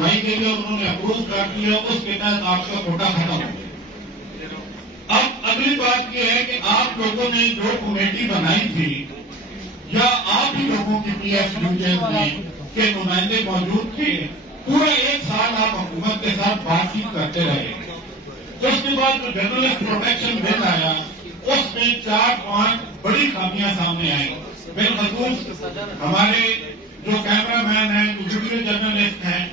بھجوائی گئی ہے اور انہوں نے اپروو کر دیا، اس کے تحت آپ کا کوٹا ختم ہو گیا۔ اب اگلی بات یہ ہے کہ آپ لوگوں نے جو کمیٹی بنائی تھی، یا آپ ہی لوگوں کی پی ایف میں کے نمائندے موجود تھے، پورا ایک سال آپ حکومت کے ساتھ بات چیت کرتے رہے۔ اس کے بعد جو جرنلسٹ پروٹیکشن بل آیا، اس میں 4-5 بڑی خامیاں سامنے آئیں۔ بالخصوص ہمارے جو کیمرہ مین ہیں، جو ویڈیو جرنلسٹ ہیں،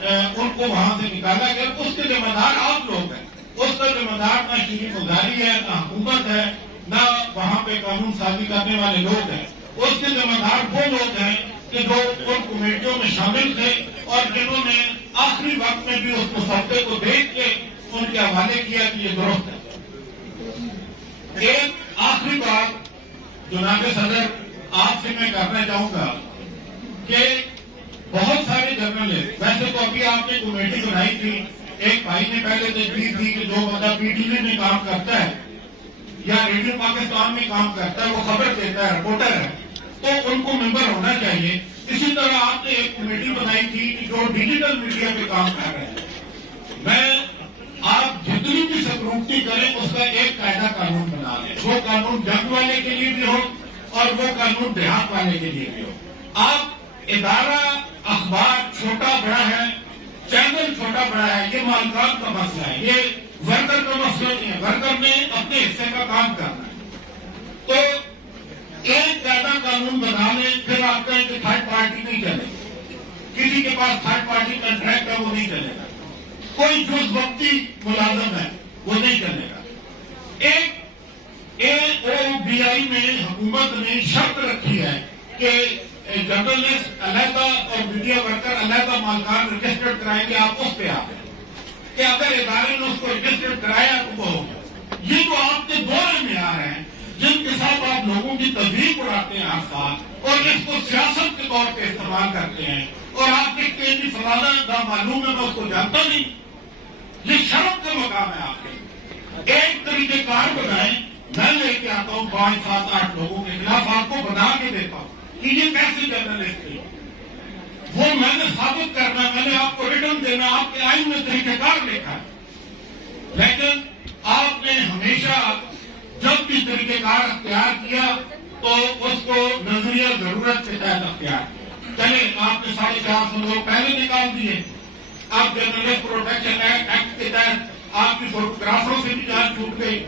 ان کو وہاں سے نکالا گیا۔ اس کے ذمہ دار آپ لوگ ہیں، اس کا ذمہ دار نہ شریف مزاری ہے، نہ حکومت ہے، نہ وہاں پہ قانون سازی کرنے والے لوگ ہیں۔ اس کے ذمہ دار وہ لوگ ہیں کہ جو ان کمیٹیوں میں شامل تھے اور جنہوں نے آخری وقت میں بھی اس مسودے کو دیکھ کے ان کے حوالے کیا کہ یہ درست ہے۔ ایک آخری بات جناب صدر آپ سے میں کرنا چاہوں گا کہ بہت سارے جرنلسٹ، ویسے تو ابھی آپ نے کمیٹی بنائی تھی، ایک بھائی نے پہلے تجویز دی کہ جو بندہ پی ٹی وی میں کام کرتا ہے یا ریڈیو پاکستان میں کام کرتا ہے، وہ خبر دیتا ہے، رپورٹر ہے، تو ان کو ممبر ہونا چاہیے۔ اسی طرح آپ نے ایک کمیٹی بنائی تھی کہ جو ڈیجیٹل میڈیا پہ کام کر رہے ہیں۔ میں آپ جتنی بھی سکروٹی کریں اس کا ایک قاعدہ قانون بنا لیں، وہ قانون جنگ والے کے لیے بھی ہو اور وہ قانون دیہات والے کے لیے بھی ہو۔ آپ ادارہ اخبار چھوٹا بڑا ہے، چینل چھوٹا بڑا ہے، یہ مالکان کا مسئلہ ہے، یہ ورکر کا مسئلہ نہیں ہے۔ ورکر نے اپنے حصے کا کام کرنا ہے، تو ایک قاعدہ قانون بنا لیں۔ پھر آپ کہیں کہ تھرڈ پارٹی نہیں چلے گی، کسی کے پاس تھرڈ پارٹی کنٹریکٹ ہے وہ نہیں چلے گا، کوئی جز وقتی ملازم ہے وہ نہیں چلے گا۔ ایک AOBI میں حکومت نے شرط رکھی ہے کہ جرنلسٹ علیحدہ اور میڈیا ورکر علیحدہ مالکان رجسٹرڈ کرائیں گے، آپ اس پہ آتے ہیں کہ اگر ادارے نے اس کو رجسٹرڈ کرایا تو وہ ہوگا۔ یہ جو آپ کے دورے میں آ رہے ہیں، جن کے ساتھ آپ لوگوں کی تذلیق اڑاتے ہیں ہر سال اور اس کو سیاست کے طور پہ استعمال کرتے ہیں، اور آپ کے جی فلانا نہ معلوم ہے میں اس کو جانتا نہیں، یہ شرم کا مقام ہے آپ کے۔ ایک طریقہ کار بنائیں، میں لے کے آتا ہوں 5, 7, 8 لوگوں کے خلاف، آپ کو بنا کے دیتا ہوں کہ یہ کیسے جرنلسٹ تھے، وہ میں نے ثابت کرنا، میں نے آپ کو ریٹرن دینا، آپ کے آئین میں طریقہ کار لکھا ہے۔ لیکن آپ نے ہمیشہ جب بھی طریقہ کار اختیار کیا تو اس کو نظریہ ضرورت کے تحت اختیار کیا۔ چلے آپ نے 450 لوگ پہلے نکال دیے، آپ جرنلسٹ پروٹیکشن ایکٹ کے تحت آپ کی فوٹوگرافروں سے بھی جان چھوٹ گئی،